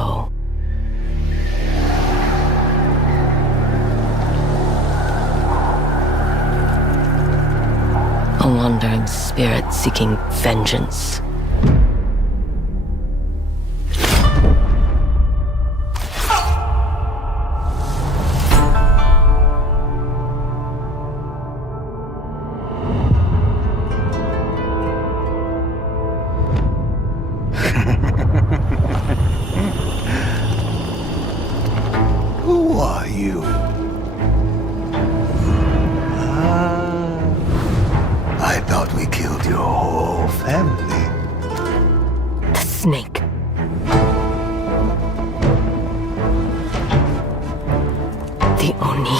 ago. A wandering spirit seeking vengeance. Who are you? I thought we killed your whole family. The snake. The Oni.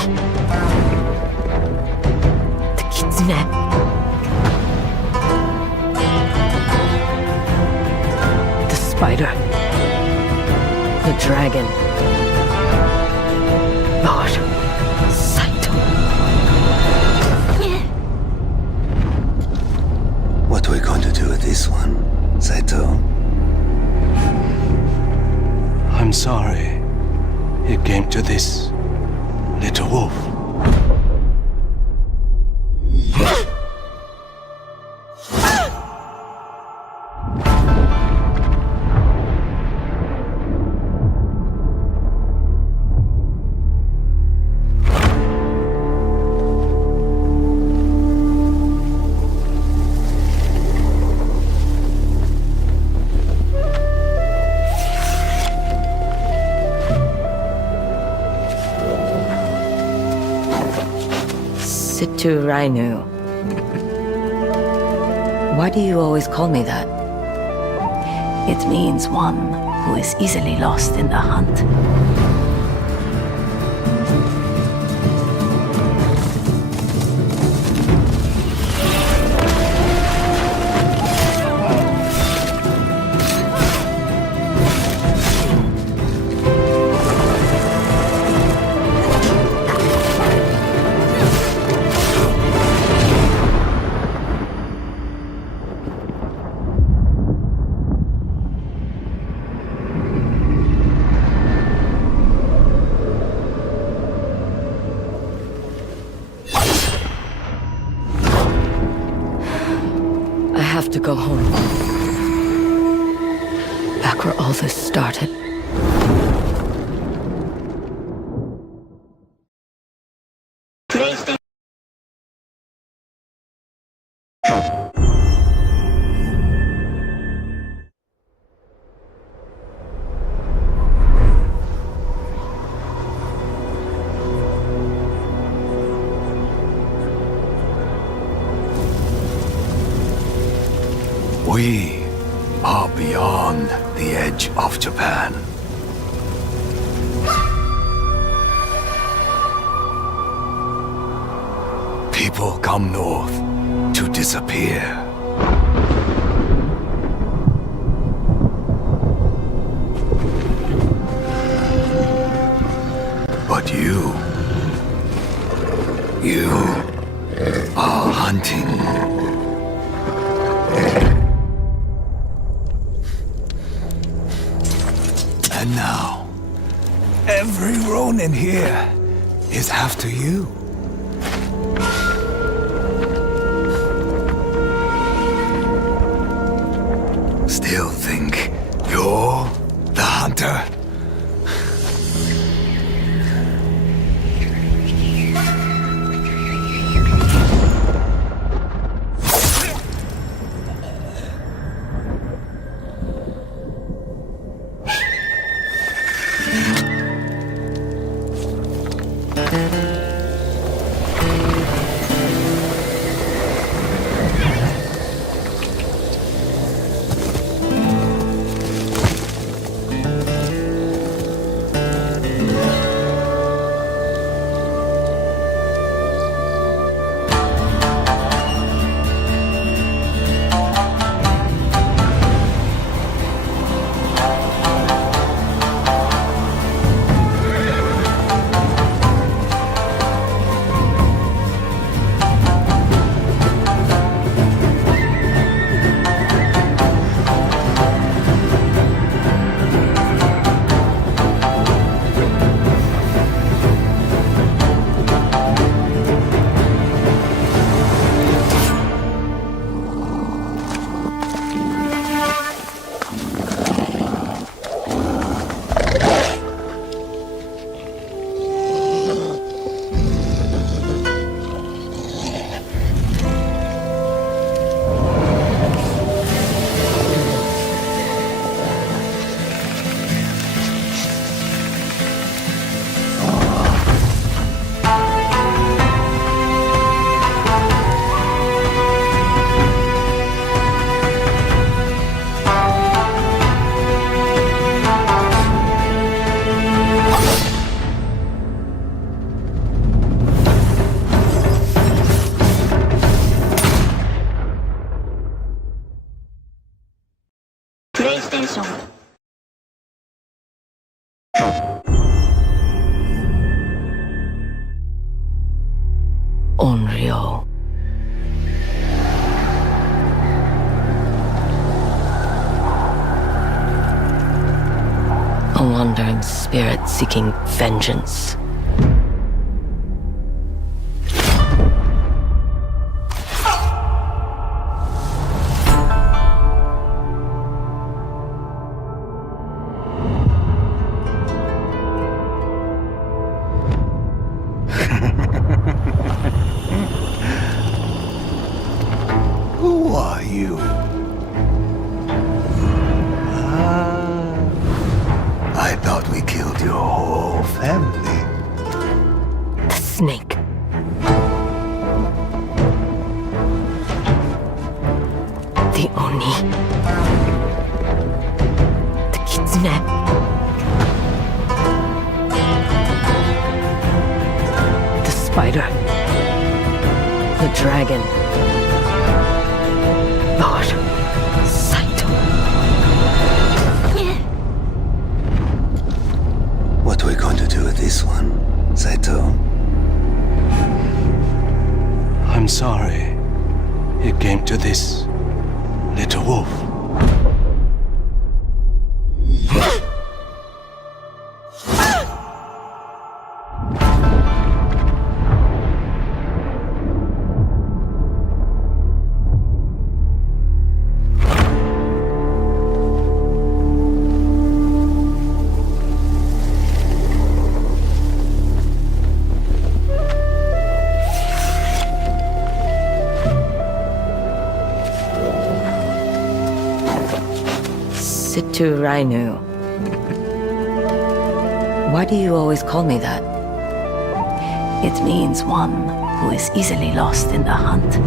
The Kitsune. The spider. The dragon. Lord Saito. What are we going to do with this one, Saito? I'm sorry it came to this, little wolf. Situ Rainu. Why do you always call me that? It means one who is easily lost in the hunt. I have to go home. Back where all this started. We are beyond the edge of Japan. People come north to disappear. But you are hunting. And now, every Ronin here is after you. Still think you're the hunter? PlayStation. Onryo. A wandering spirit seeking vengeance. Who are you? I thought we killed your whole family. The snake. The Oni. The Kitsune. The spider. The dragon. Lord Saito. What are we going to do with this one, Saito? I'm sorry it came to this, little wolf. Situ Rainu. Why do you always call me that? It means one who is easily lost in the hunt.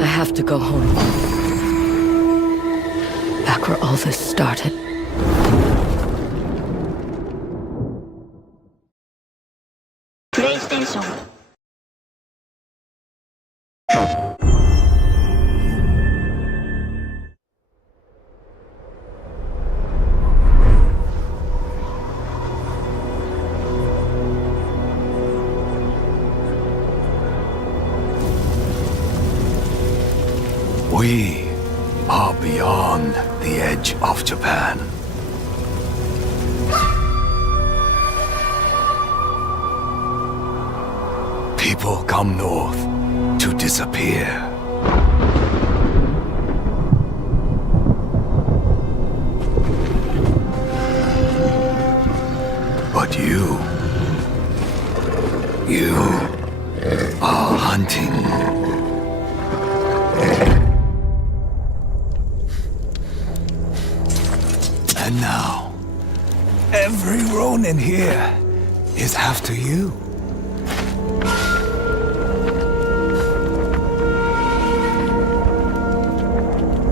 I have to go home. Back where all this started. PlayStation. We are beyond the edge of Japan. People come north to disappear. But you are hunting. And now, every Ronin here is after you.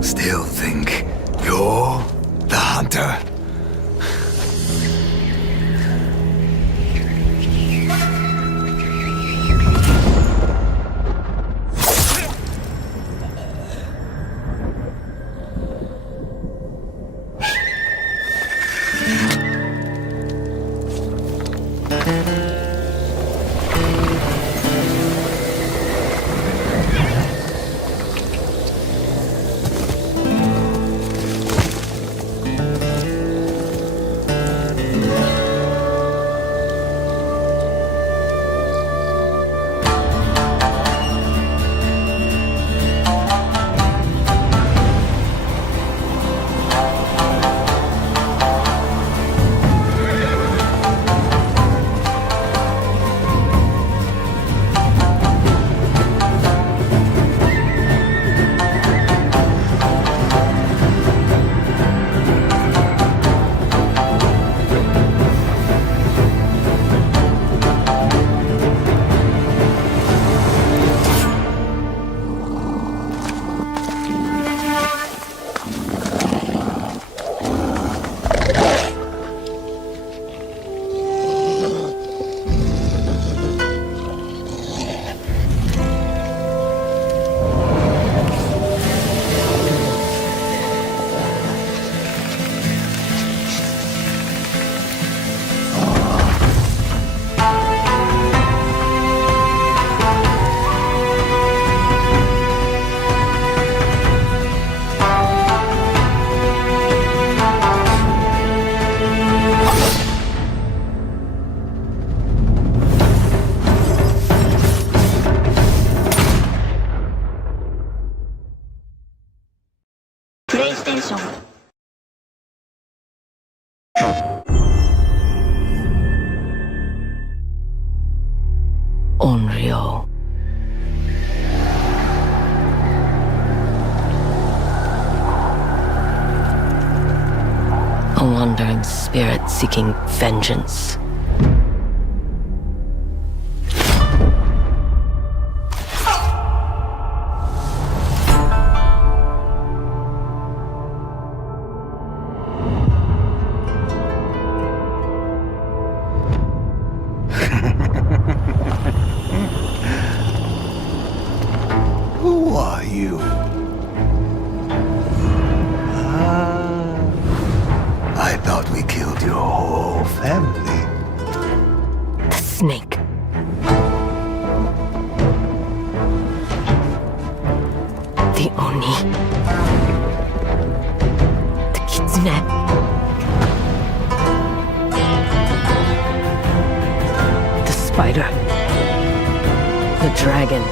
Still think you're the hunter? Onryo. A wandering spirit seeking vengeance. Who are you? I thought we killed your whole family. The snake. The Oni. The Kitsune. The spider. The dragon.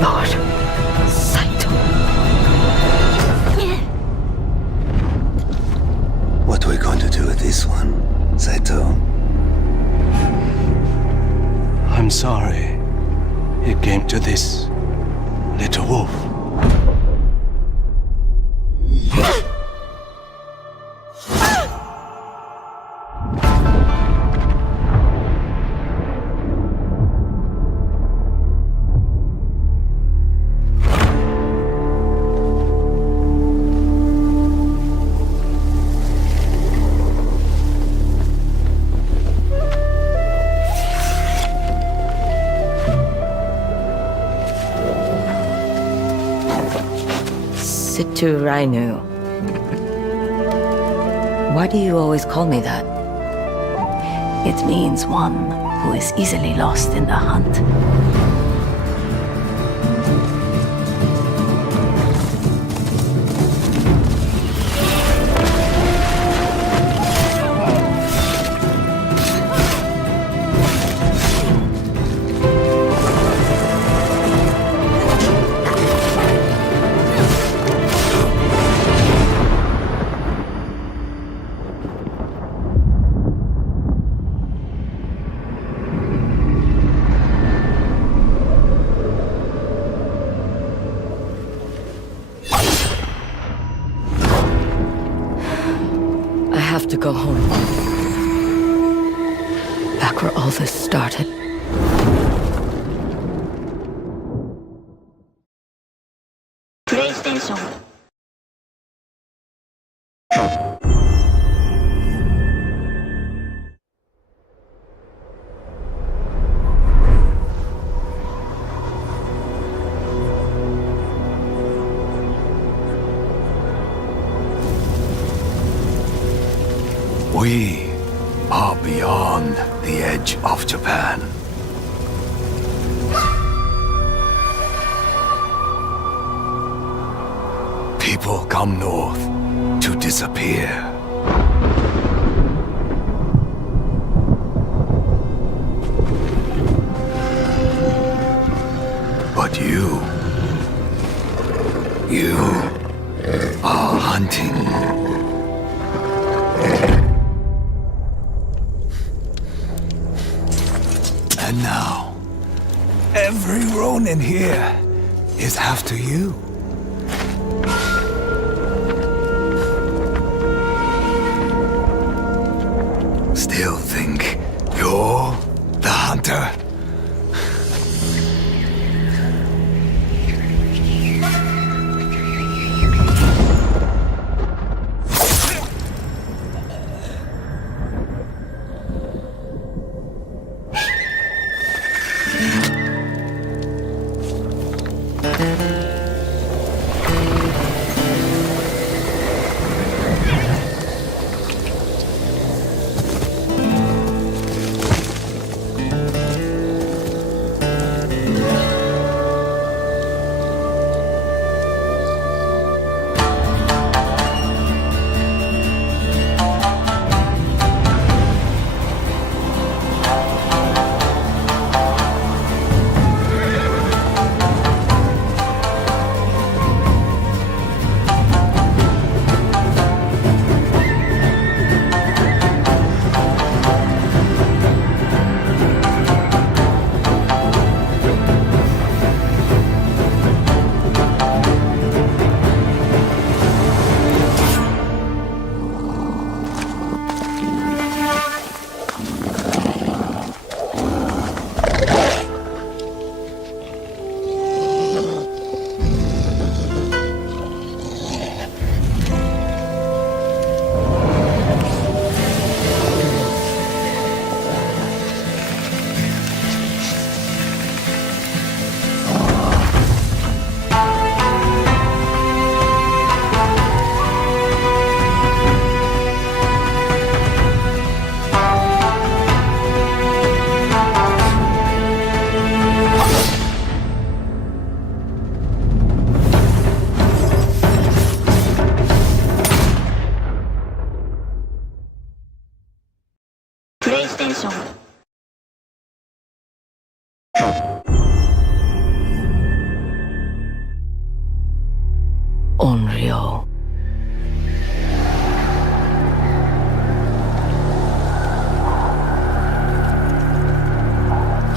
Lord Saito. What are we going to do with this one, Saito? I'm sorry it came to this, little wolf. Situ Rainu. Why do you always call me that? It means one who is easily lost in the hunt. I have to go home. Back where all this started. PlayStation. We are beyond the edge of Japan. People come north to disappear. But you are hunting. And now, every Ronin here is after you. Still think you're the hunter?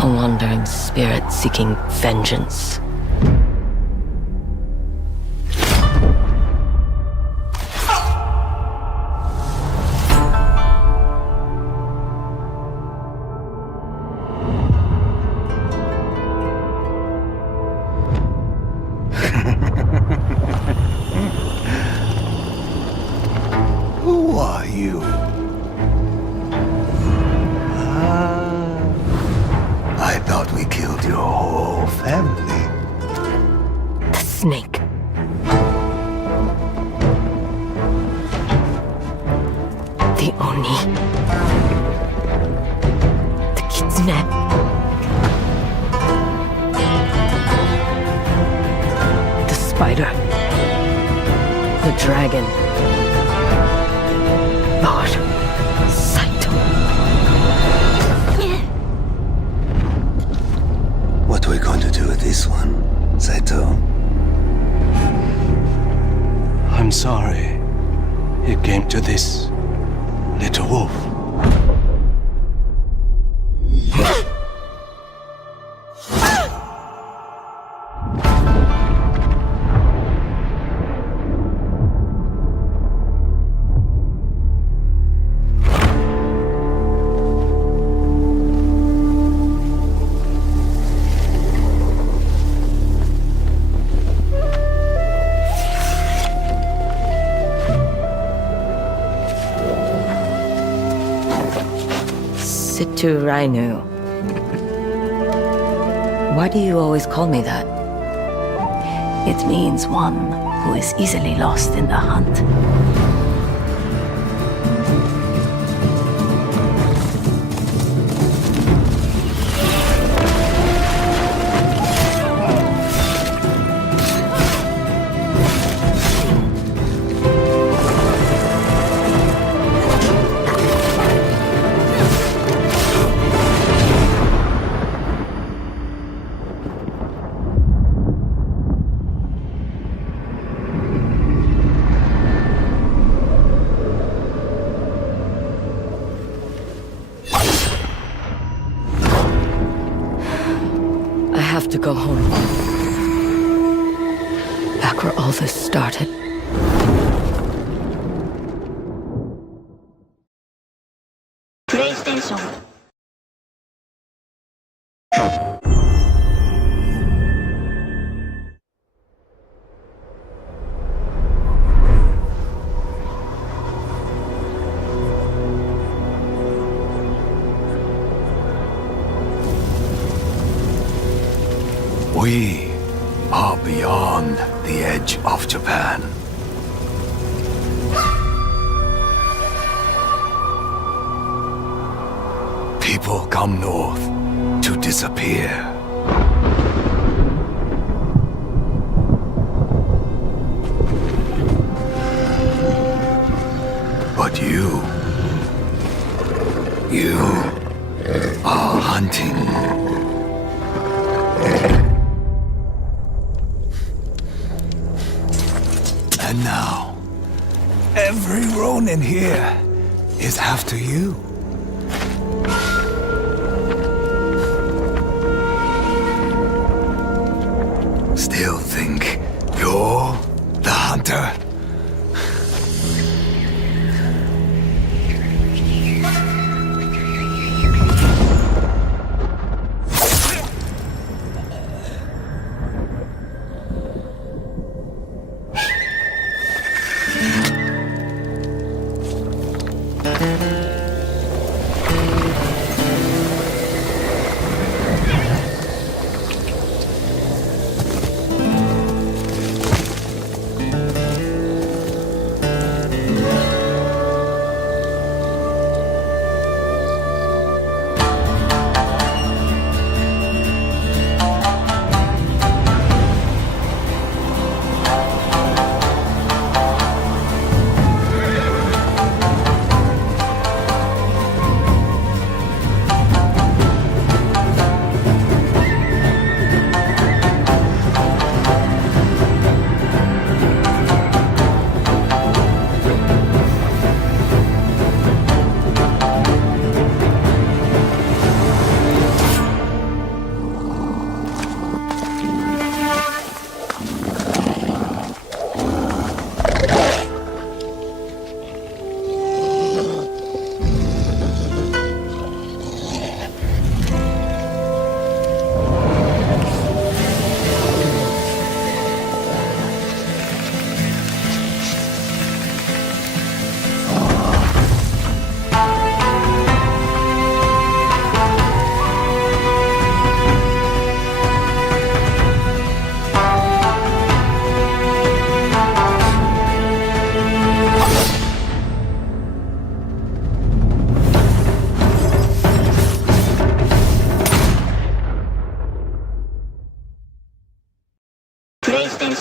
A wandering spirit seeking vengeance. Who are you? I thought we killed your whole family. The snake. The Oni. The Kitsune. The spider. The dragon. Lord Saito. What are we going to do with this one, Saito? I'm sorry it came to this, little wolf. Situ Rainu. Why do you always call me that? It means one who is easily lost in the hunt. I have to go home. Back where all this started. PlayStation. We are beyond the edge of Japan. People come north to disappear. But you are hunting. And now, every Ronin here is after you. Still think you're the hunter?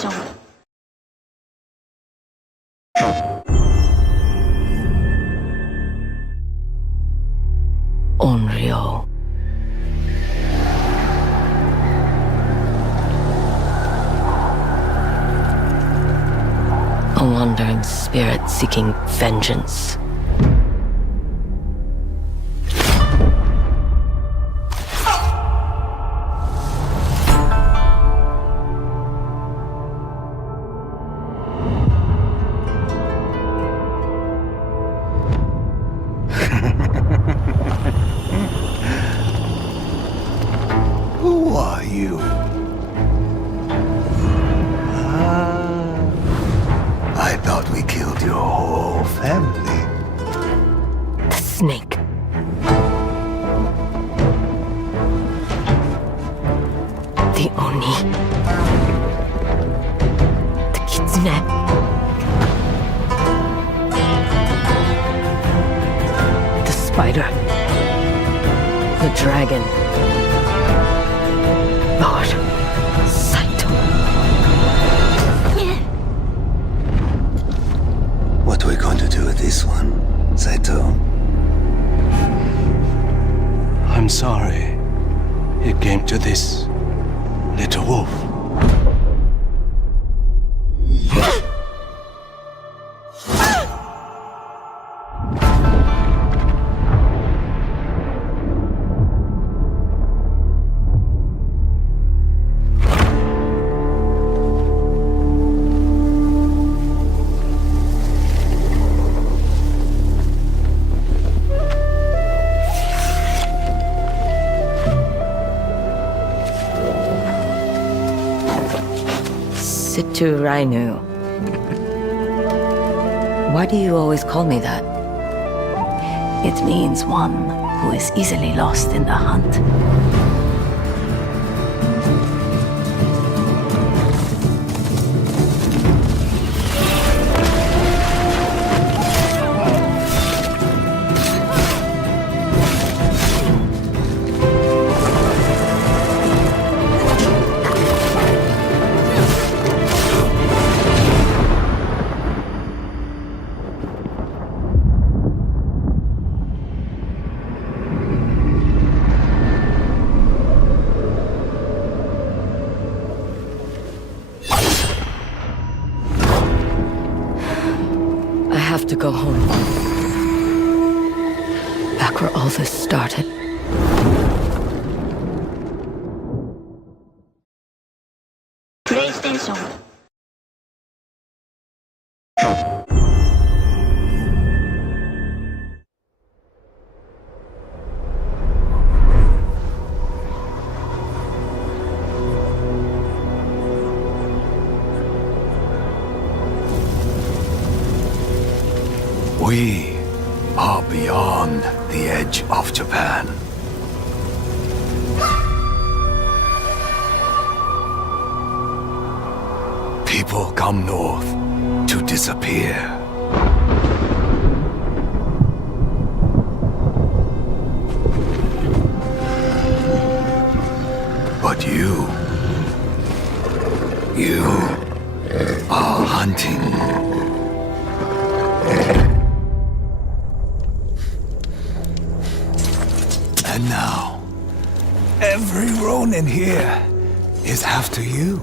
PlayStation. Onryo. A wandering spirit seeking vengeance. Who are you? I thought we killed your whole family. The snake. The Oni. The Kitsune. The spider. The dragon. Lord Saito. What are we going to do with this one, Saito? I'm sorry it came to this, little wolf. Situ Rainu. Why do you always call me that? It means one who is easily lost in the hunt. I have to go home. Back where all this started. PlayStation. We are beyond the edge of Japan. People come north to disappear. But you are hunting. And now, every Ronin here is after you.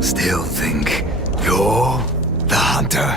Still think you're the hunter?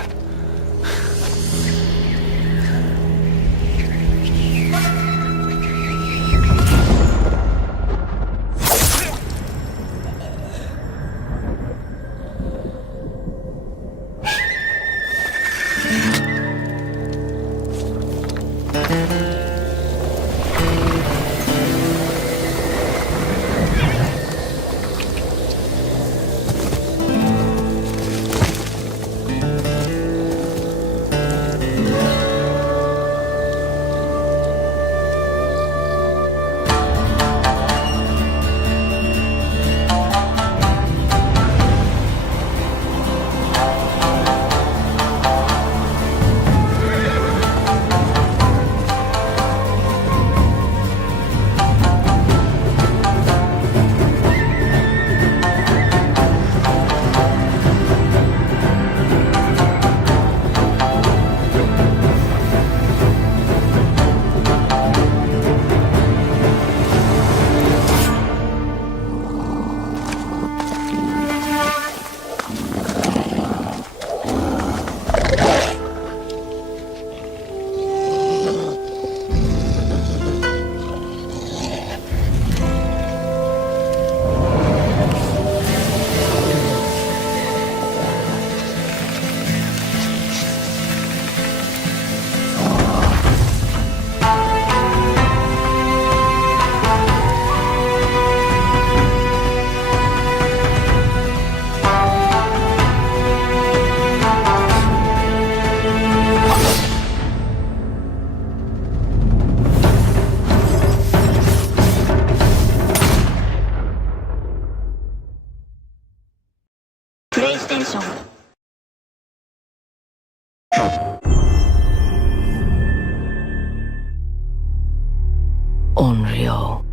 go.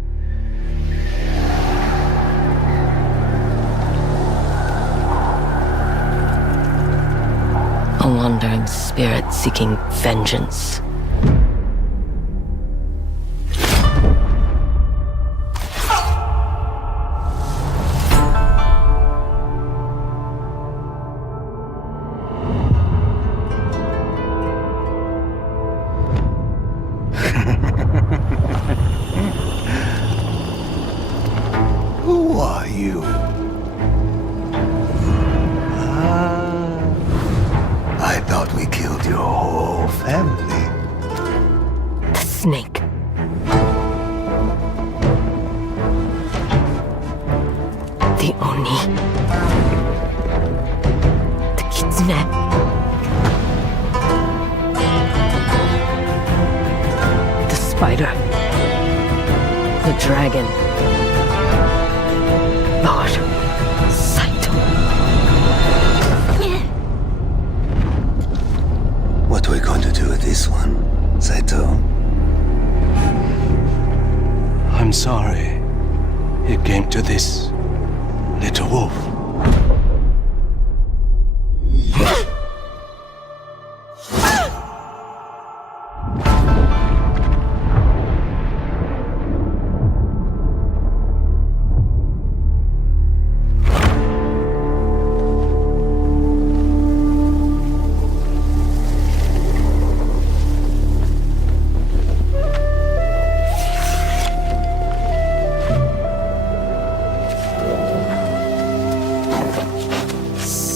A wandering spirit seeking vengeance. Who are you? I thought we killed your whole family. The snake. The Oni. The Kitsune. The spider. The dragon. Lord Saito. What are we going to do with this one, Saito? I'm sorry it came to this, little wolf.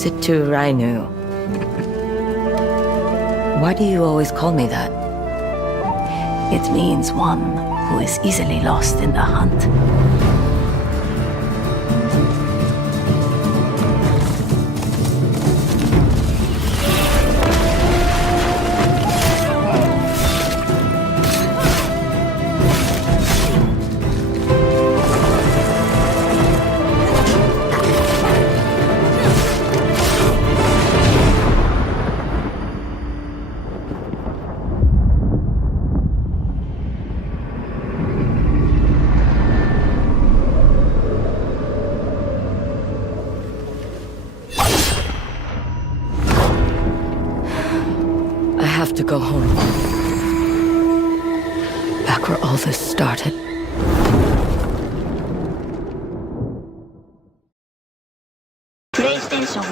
Situ Rainu. Why do you always call me that? It means one who is easily lost in the hunt. I have to go home. Back where all this started. PlayStation.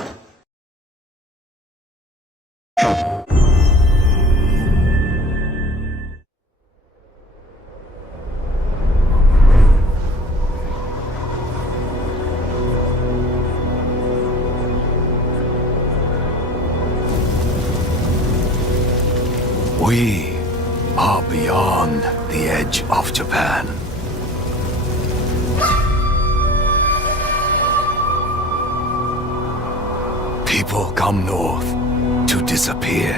We are beyond the edge of Japan. People come north to disappear.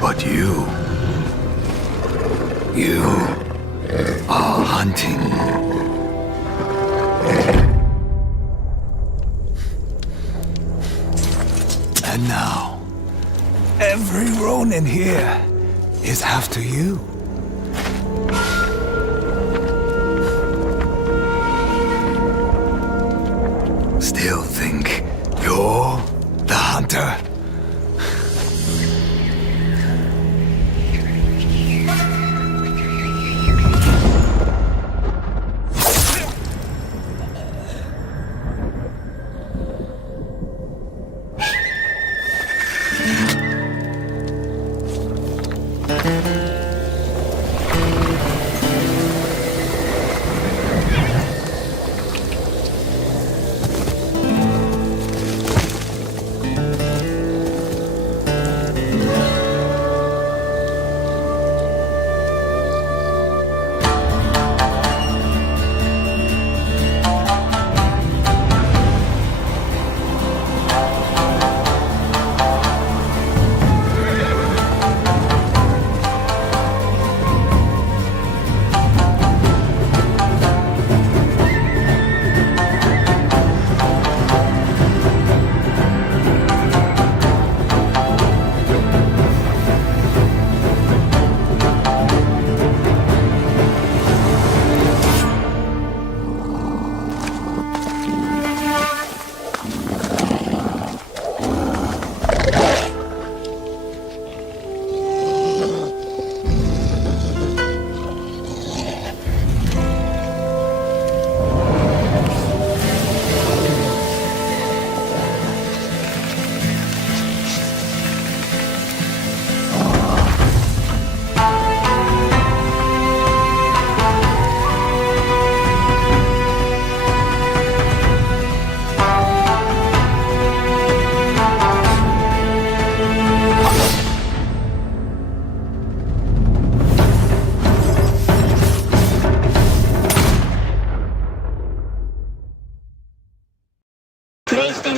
But you are hunting. And now, every Ronin here is after you. Still think you're the hunter?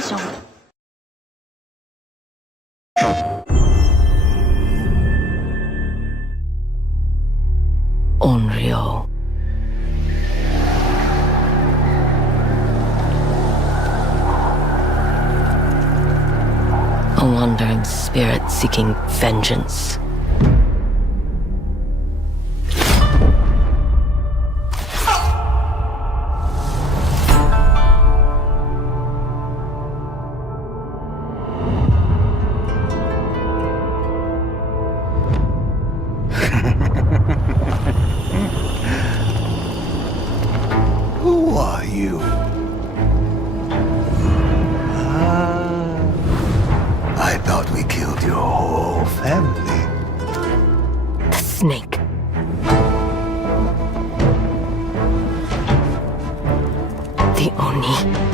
décision. Onryo. A wandering spirit seeking vengeance. Who are you? I thought we killed your whole family. The snake. The Oni.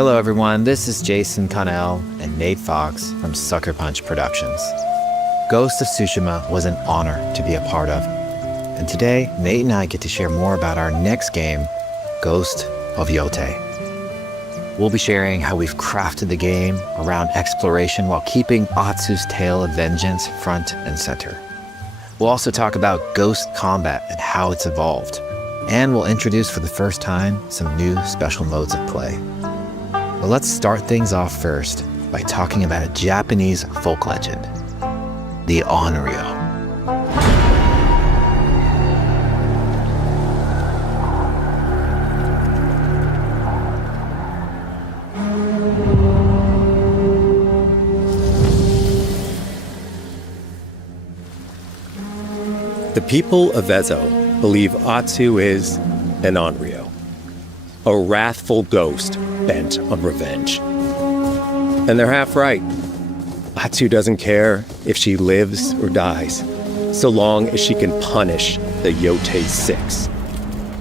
Hello everyone, this is Jason Connell and Nate Fox from Sucker Punch Productions. Ghost of Tsushima was an honor to be a part of. And today, Nate and I get to share more about our next game, Ghost of Yotei. We'll be sharing how we've crafted the game around exploration while keeping Atsu's tale of vengeance front and center. We'll also talk about ghost combat and how it's evolved. And we'll introduce for the first time some new special modes of play. But let's start things off first by talking about a Japanese folk legend, the Onryo. The people of Ezo believe Atsu is an Onryo, a wrathful ghost bent on revenge. And they're half right. Atsu doesn't care if she lives or dies, so long as she can punish the Yōtei 6,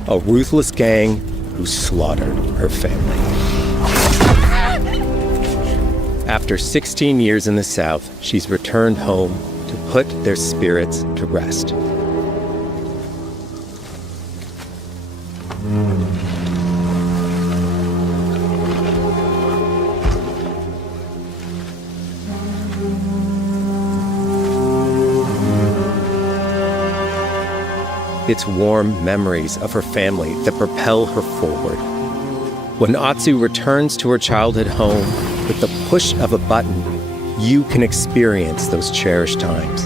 a ruthless gang who slaughtered her family. After 16 years in the south, she's returned home to put their spirits to rest. It's warm memories of her family that propel her forward. When Atsu returns to her childhood home, with the push of a button, you can experience those cherished times.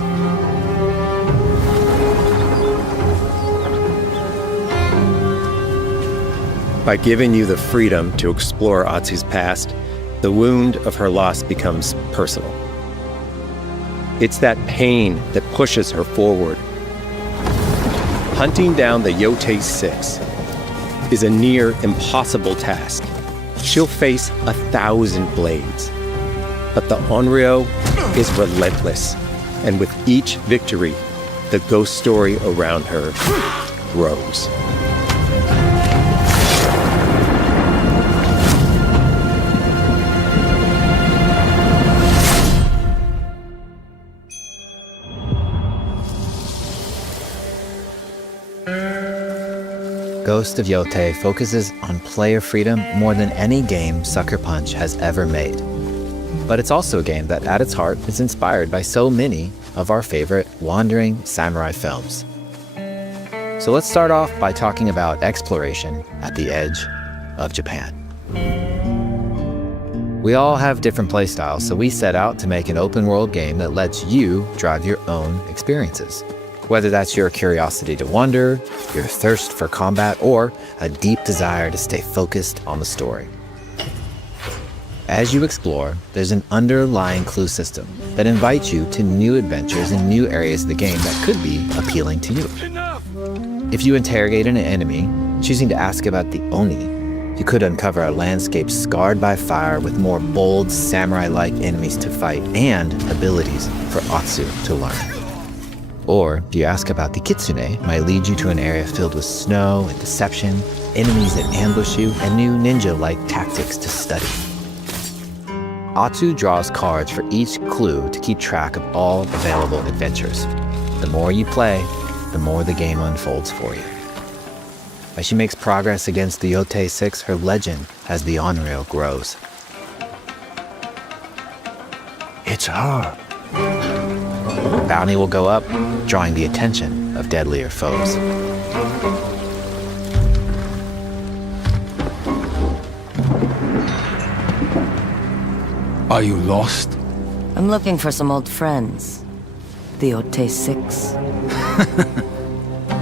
By giving you the freedom to explore Atsu's past, the wound of her loss becomes personal. It's that pain that pushes her forward. Hunting down the Yōtei 6 is a near impossible task. She'll face 1,000 blades. But the Onryo is relentless, and with each victory, the ghost story around her grows. Ghost of Yotei focuses on player freedom more than any game Sucker Punch has ever made. But it's also a game that, at its heart, is inspired by so many of our favorite wandering samurai films. So let's start off by talking about exploration at the edge of Japan. We all have different playstyles, so we set out to make an open-world game that lets you drive your own experiences. Whether that's your curiosity to wander, your thirst for combat, or a deep desire to stay focused on the story. As you explore, there's an underlying clue system that invites you to new adventures in new areas of the game that could be appealing to you. If you interrogate an enemy, choosing to ask about the Oni, you could uncover a landscape scarred by fire with more bold, samurai-like enemies to fight and abilities for Atsu to learn. Or, if you ask about the Kitsune, might lead you to an area filled with snow and deception, enemies that ambush you, and new ninja-like tactics to study. Atsu draws cards for each clue to keep track of all available adventures. The more you play, the more the game unfolds for you. As she makes progress against the Yōtei 6, her legend as the Onryo grows. It's her. Bounty will go up, drawing the attention of deadlier foes. Are you lost? I'm looking for some old friends. The Yōtei 6.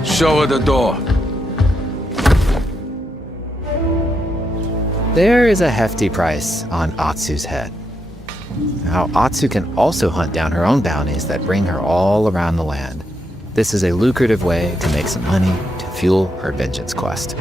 Show her the door. There is a hefty price on Atsu's head. Now, Atsu can also hunt down her own bounties that bring her all around the land. This is a lucrative way to make some money to fuel her vengeance quest.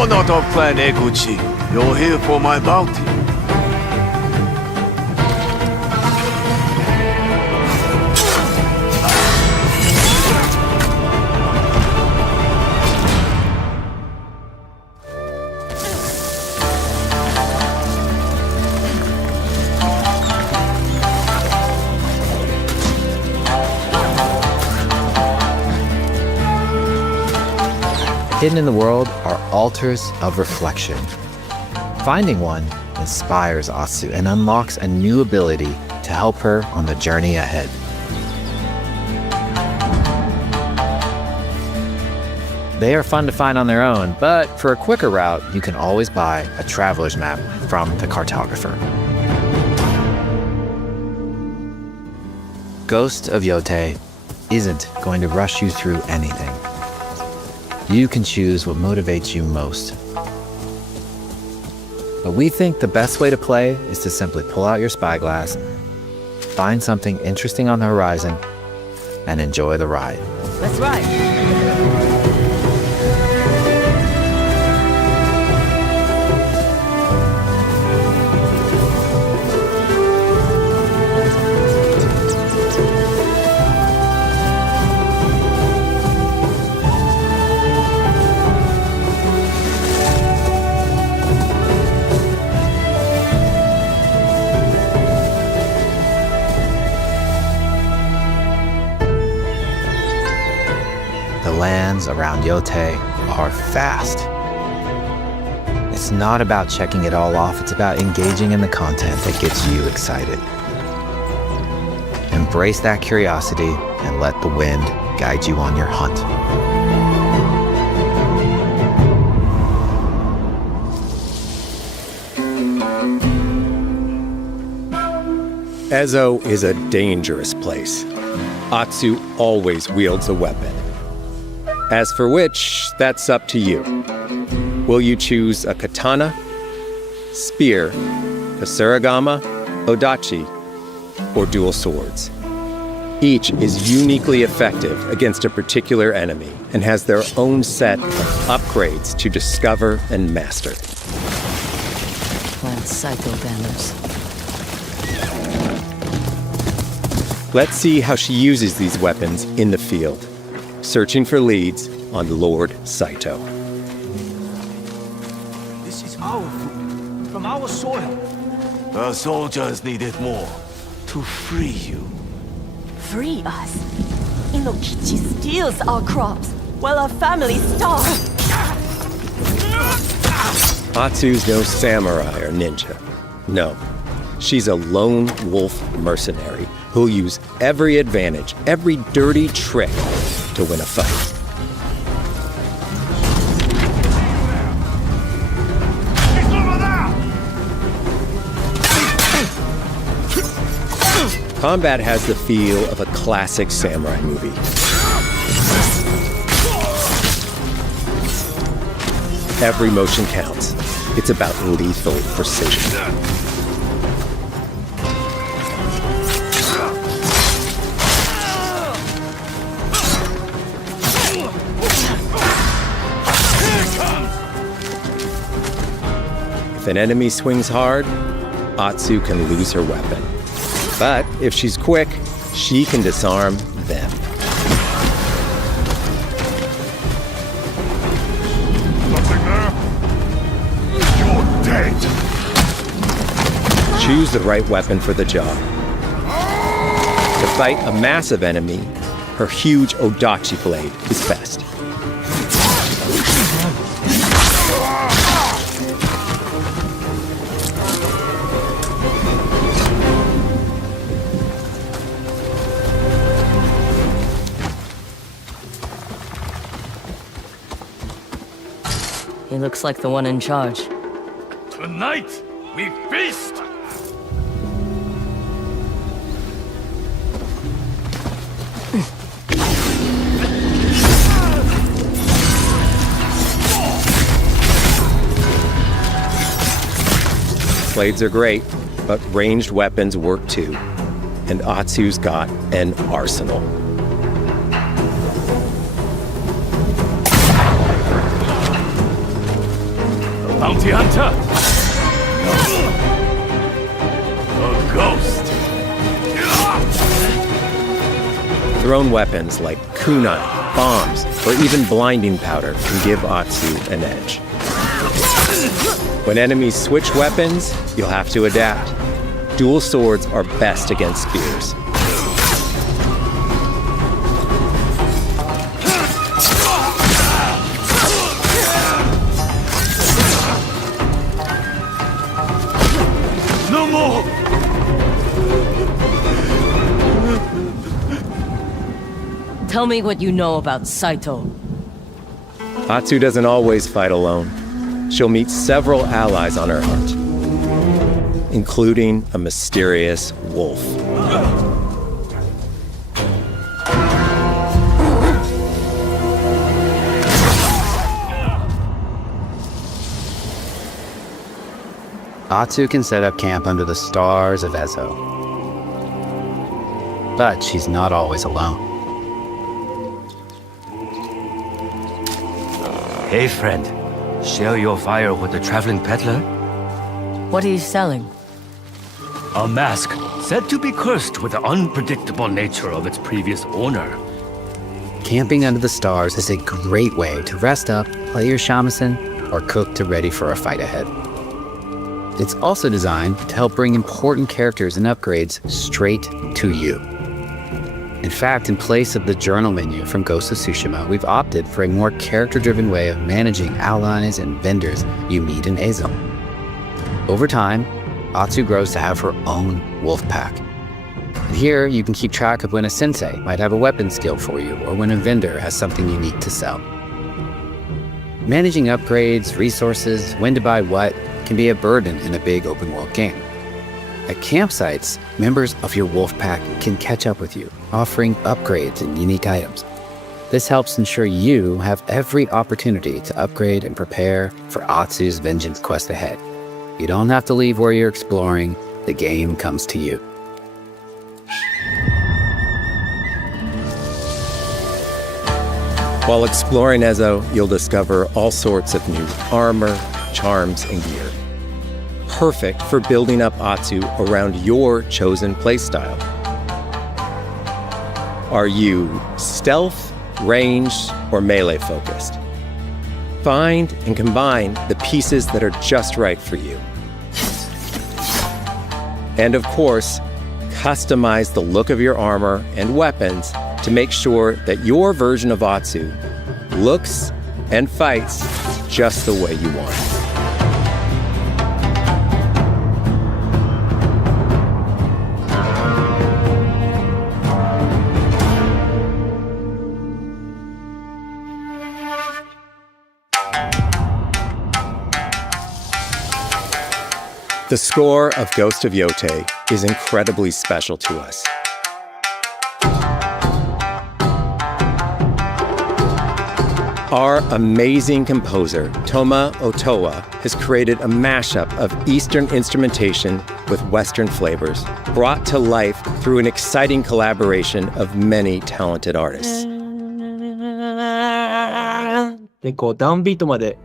You're not of Clan Eguchi. You're here for my bounty. Hidden in the world are altars of reflection. Finding one inspires Atsu and unlocks a new ability to help her on the journey ahead. They are fun to find on their own, but for a quicker route, you can always buy a traveler's map from the cartographer. Ghost of Yotei isn't going to rush you through anything. You can choose what motivates you most. But we think the best way to play is to simply pull out your spyglass, find something interesting on the horizon, and enjoy the ride. Let's ride. The lands around Yōtei are vast. It's not about checking it all off, it's about engaging in the content that gets you excited. Embrace that curiosity and let the wind guide you on your hunt. Ezo is a dangerous place. Atsu always wields a weapon. As for which, that's up to you. Will you choose a katana, spear, kasuragama, odachi, or dual swords? Each is uniquely effective against a particular enemy and has their own set of upgrades to discover and master. Clan Saito banners. Let's see how she uses these weapons in the field. Searching for leads on Lord Saito. This is our food, from our soil. The soldiers need it more to free you. Free us? Inokichi steals our crops, while our families starve. Atsu's no samurai or ninja. No, she's a lone wolf mercenary who'll use every advantage, every dirty trick to win a fight. Combat has the feel of a classic samurai movie. Every motion counts. It's about lethal precision. If an enemy swings hard, Atsu can lose her weapon. But if she's quick, she can disarm them. Nothing there? You're dead! Choose the right weapon for the job. To fight a massive enemy, her huge odachi blade is best. He looks like the one in charge. Tonight, we feast! Blades are great, but ranged weapons work too. And Atsu's got an arsenal. Bounty hunter? A ghost. Thrown weapons like kunai, bombs, or even blinding powder can give Atsu an edge. When enemies switch weapons, you'll have to adapt. Dual swords are best against spears. No more! Tell me what you know about Saito. Atsu doesn't always fight alone. She'll meet several allies on her hunt, including a mysterious wolf. Atsu can set up camp under the stars of Ezo. But she's not always alone. Hey, friend. Share your fire with the traveling peddler? What are you selling? A mask said to be cursed with the unpredictable nature of its previous owner. Camping under the stars is a great way to rest up, play your shamisen, or cook to ready for a fight ahead. It's also designed to help bring important characters and upgrades straight to you. In fact, in place of the journal menu from Ghost of Tsushima, we've opted for a more character-driven way of managing allies and vendors you meet in Ezo. Over time, Atsu grows to have her own wolf pack. And here, you can keep track of when a sensei might have a weapon skill for you, or when a vendor has something unique to sell. Managing upgrades, resources, when to buy what, can be a burden in a big open-world game. At campsites, members of your wolf pack can catch up with you, offering upgrades and unique items. This helps ensure you have every opportunity to upgrade and prepare for Atsu's vengeance quest ahead. You don't have to leave where you're exploring, the game comes to you. While exploring Ezo, you'll discover all sorts of new armor, charms, and gear. Perfect for building up Atsu around your chosen playstyle. Are you stealth, ranged, or melee focused? Find and combine the pieces that are just right for you. And of course, customize the look of your armor and weapons to make sure that your version of Atsu looks and fights just the way you want. The score of Ghost of Yotei is incredibly special to us. Our amazing composer, Toma Otoa, has created a mashup of Eastern instrumentation with Western flavors, brought to life through an exciting collaboration of many talented artists. で、こうダウンビートまで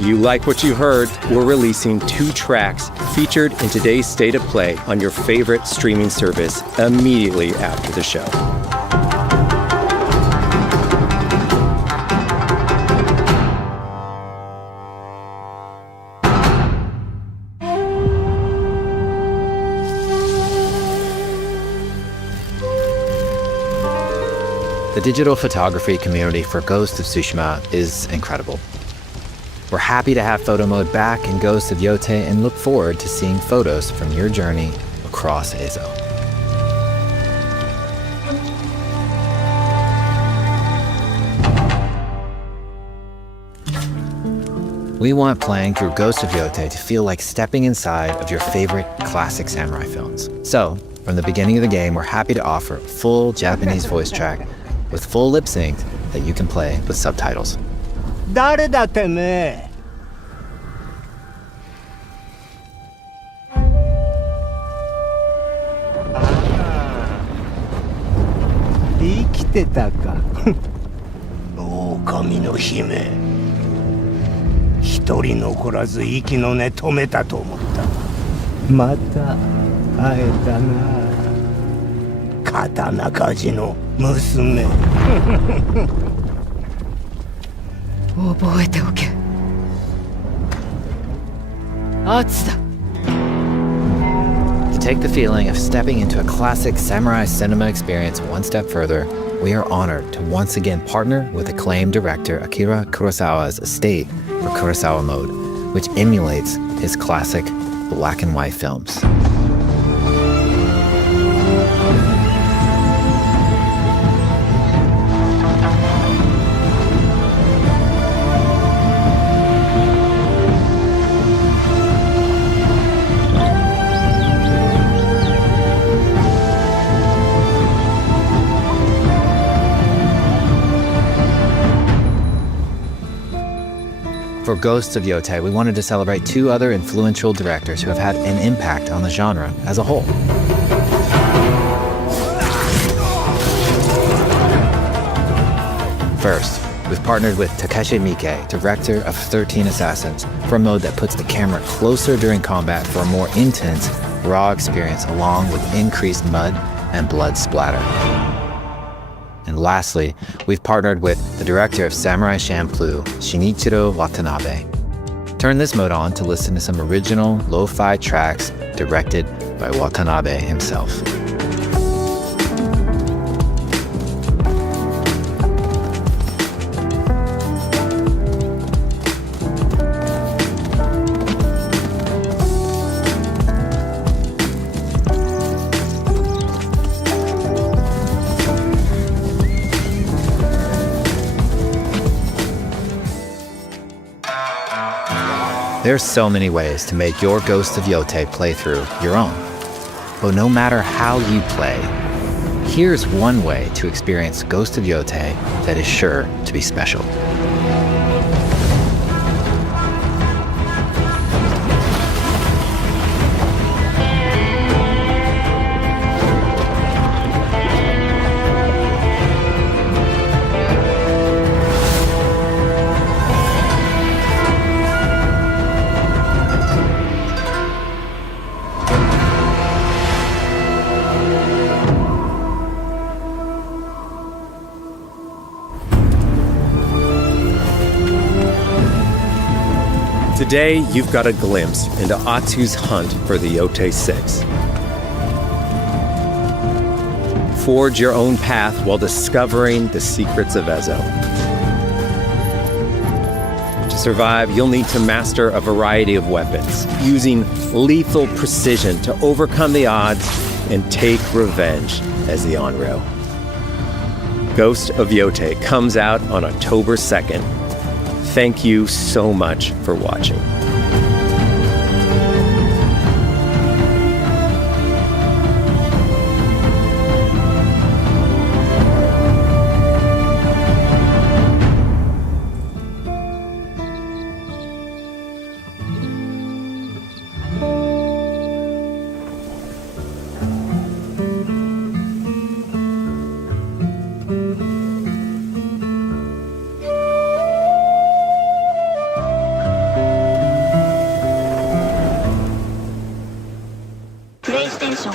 If you like what you heard, we're releasing 2 tracks featured in today's State of Play on your favorite streaming service immediately after the show. The digital photography community for Ghost of Tsushima is incredible. We're happy to have photo mode back in Ghost of Yotei and look forward to seeing photos from your journey across Ezo. We want playing through Ghost of Yotei to feel like stepping inside of your favorite classic samurai films. So, from the beginning of the game, we're happy to offer a full Japanese voice track with full lip sync that you can play with subtitles. 誰だてめえ生きてたか。狼の姫。一人残らず息の根止めたと思った。また会えたな。刀鍛冶の娘。覚えておけ。圧だ。To take the feeling of stepping into a classic samurai cinema experience one step further, we are honored to once again partner with acclaimed director Akira Kurosawa's estate for Kurosawa Mode, which emulates his classic black and white films. For Ghost of Yotei, we wanted to celebrate two other influential directors who have had an impact on the genre as a whole. First, we've partnered with Takeshi Miike, director of 13 Assassins, for a mode that puts the camera closer during combat for a more intense, raw experience along with increased mud and blood splatter. And lastly, we've partnered with the director of Samurai Champloo, Shinichiro Watanabe. Turn this mode on to listen to some original lo-fi tracks directed by Watanabe himself. There's so many ways to make your Ghost of Yotei playthrough your own. But no matter how you play, here's one way to experience Ghost of Yotei that is sure to be special. Today, you've got a glimpse into Atsu's hunt for the Yōtei 6. Forge your own path while discovering the secrets of Ezo. To survive, you'll need to master a variety of weapons, using lethal precision to overcome the odds and take revenge as the Onryo. Ghost of Yotei comes out on October 2nd. Thank you so much for watching. PlayStation